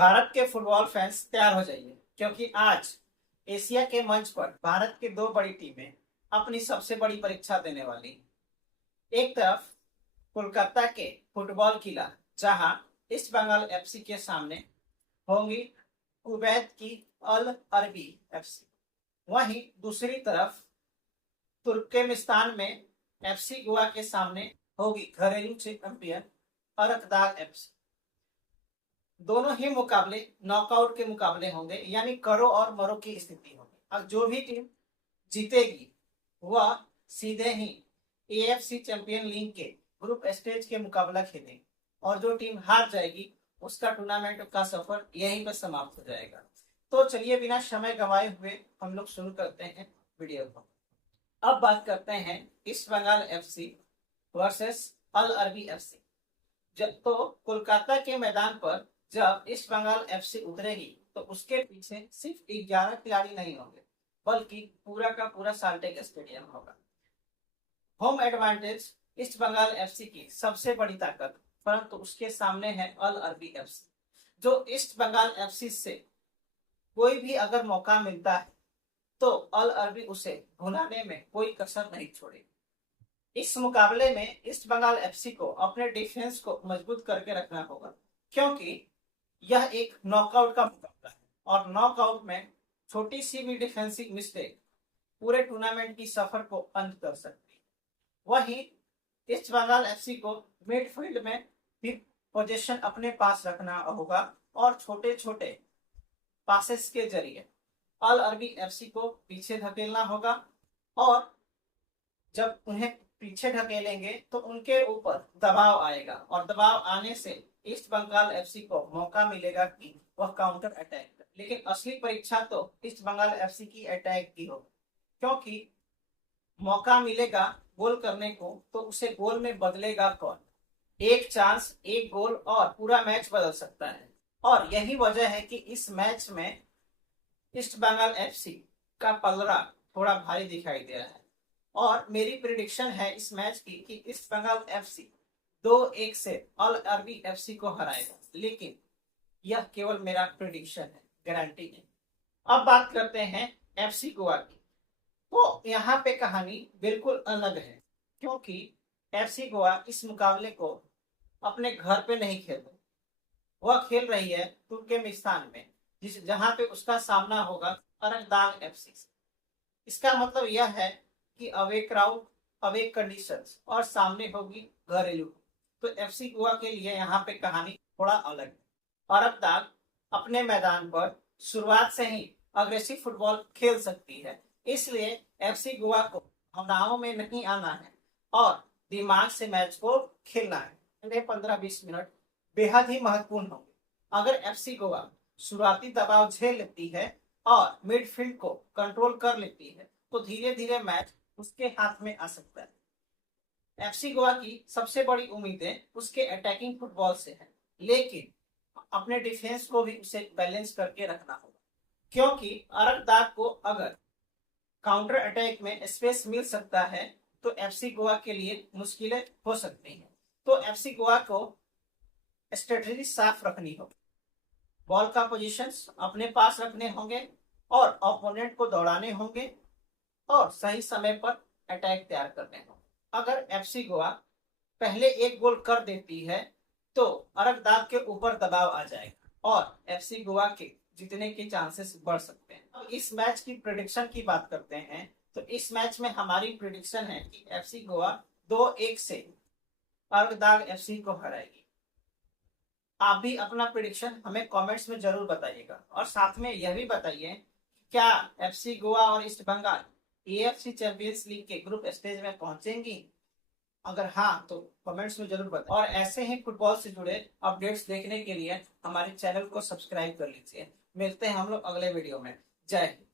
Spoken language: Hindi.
भारत के फुटबॉल फैंस तैयार हो जाइए, क्योंकि आज एशिया के मंच पर भारत की दो बड़ी टीमें अपनी सबसे बड़ी परीक्षा देने वाली। एक तरफ कोलकाता के फुटबॉल किला, जहां ईस्ट बंगाल एफसी के सामने होंगी कुवैत की अल अरबी एफसी। वहीं दूसरी तरफ तुर्कमेनिस्तान में एफसी गोवा के सामने होगी घरेलू चैंपियन अरकदाग एफसी। दोनों ही मुकाबले नॉकआउट के मुकाबले होंगे, यानी करो और मरो की स्थिति होगी। अब जो भी टीम जीतेगी वह सीधे ही एएफसी चैंपियन लीग के ग्रुप स्टेज के मुकाबला खेलेगी, और जो टीम हार जाएगी उसका टूर्नामेंट का सफर यहीं पर समाप्त हो जाएगा। तो चलिए बिना समय गंवाए हुए हम लोग शुरू करते हैं वीडियो को। अब बात करते हैं ईस्ट बंगाल एफसी वर्सेस अल अरबी एफसी। जब तो कोलकाता के मैदान पर जब ईस्ट बंगाल एफसी उतरेगी तो उसके पीछे सिर्फ 11 खिलाड़ी नहीं होंगे, बल्कि पूरा का पूरा साल्टेक स्टेडियम होगा। Home advantage East Bengal FC की सबसे बड़ी ताकत, परंतु उसके सामने है अल अरबी एफसी, जो ईस्ट बंगाल एफसी से कोई भी अगर मौका मिलता है तो अल अरबी उसे भुनाने में कोई कसर नहीं छोड़ेगी। इस मुकाबले में ईस्ट बंगाल एफसी को अपने डिफेंस को मजबूत करके रखना होगा, क्योंकि यह एक नॉकआउट का मुकाबला है, और नॉकआउट में छोटी सी भी डिफेंसिव मिस्टेक पूरे टूर्नामेंट की सफर को अंत कर सकती है। वहीं ईस्ट बंगाल एफसी को मिडफील्ड में भी पोजीशन अपने पास रखना होगा, और छोटे छोटे पासेस के जरिए अल अरबी एफसी को पीछे धकेलना होगा, और जब उन्हें पीछे ढकेलेंगे तो उनके ऊपर दबाव आएगा, और दबाव आने से ईस्ट बंगाल एफसी को मौका मिलेगा कि वह काउंटर अटैक करे। लेकिन असली परीक्षा तो ईस्ट बंगाल एफसी की अटैक की होगी, क्योंकि मौका मिलेगा गोल करने को तो उसे गोल में बदलेगा कौन। एक चांस, एक गोल और पूरा मैच बदल सकता है, और यही वजह है कि इस मैच में ईस्ट बंगाल एफसी का पलड़ा थोड़ा भारी दिखाई दे रहा है। और मेरी प्रिडिक्शन है इस मैच की कि ईस्ट बंगाल एफसी 2-1 से अल अरबी एफसी को हराएगा, लेकिन यह केवल मेरा प्रिडिक्शन है, गारंटी नहीं। अब बात करते हैं एफसी गोवा की। तो यहाँ पे कहानी बिल्कुल अलग है, क्योंकि एफसी गोवा इस मुकाबले को अपने घर पे नहीं खेल रही, वह खेल रही है तुर्कमेनिस्तान में, जहां पे उसका सामना होगा अरकदाग एफसी से। इसका मतलब यह है कि अवे क्राउड, अवे कंडीशंस, और सामने होगी घरेलू। तो एफसी गोवा के लिए यहाँ पे कहानी थोड़ा अलग है। अरकदाग अपने मैदान पर शुरुआत से ही अग्रेसिव फुटबॉल खेल सकती है, इसलिए एफसी गोवा को भावनाओं में नहीं आना है और दिमाग से मैच को खेलना है। 15-20 मिनट बेहद ही महत्वपूर्ण होंगे। अगर एफसी गोवा शुरुआती दबाव झेल लेती है और मिडफील्ड को कंट्रोल कर लेती है तो धीरे धीरे मैच उसके हाथ में आ सकता है। एफसी गोवा की सबसे बड़ी उम्मीदें उसके अटैकिंग फुटबॉल से है, लेकिन अपने डिफेंस को भी उसे बैलेंस करके रखना होगा, क्योंकि अरकदाग को अगर काउंटर अटैक में स्पेस मिल सकता है तो एफसी गोवा के लिए मुश्किलें हो सकती हैं। तो एफसी गोवा को स्ट्रेटेजी साफ रखनी होगी, बॉल का पोजीशंस अपने पास रखने होंगे और ओपोनेंट को दौड़ाने होंगे, और सही समय पर अटैक तैयार करने होंगे। अगर एफसी गोवा पहले एक गोल कर देती है तो अरकदाग के ऊपर दबाव आ जाएगा और एफसी गोवा के जीतने के चांसेस बढ़ सकते हैं। अब इस मैच की प्रेडिक्शन की बात करते हैं, तो इस मैच में हमारी प्रेडिक्शन है कि एफसी गोवा 2-1 से अरकदाग एफसी को हराएगी। आप भी अपना प्रेडिक्शन हमें कमेंट्स में जरूर बताइएगा, और साथ में यह भी बताइए क्या एफसी गोवा और East Bengal AFC champions league के ग्रुप स्टेज में पहुंचेंगी। अगर हाँ तो कमेंट्स में जरूर बताएं, और ऐसे ही फुटबॉल से जुड़े अपडेट्स देखने के लिए हमारे चैनल को सब्सक्राइब कर लीजिए। मिलते हैं हम लोग अगले वीडियो में। जय हिंद।